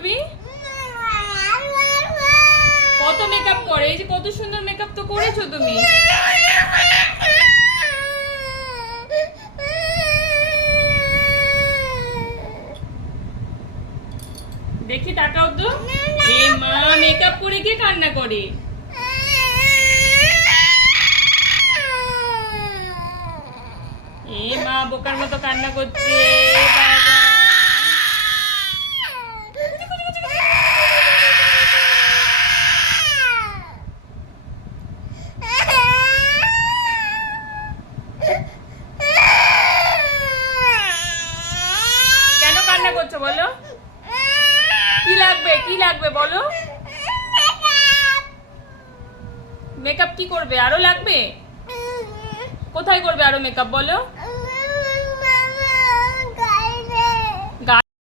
করবি? কত মেকআপ করে, এই যে কত সুন্দর মেকআপ তো করেছো তুমি। দেখি তাকাও তো। এ মা, মেকআপ করে কে কান্না করে? এ মা, বোকার মতো কান্না করছে। বাবা। কেন কান্না করছো বলো? কি লাগবে, কি লাগবে বলো? মেকআপ কি করবে? আরো লাগবে? কোথায় করবে আরো মেকআপ বলো?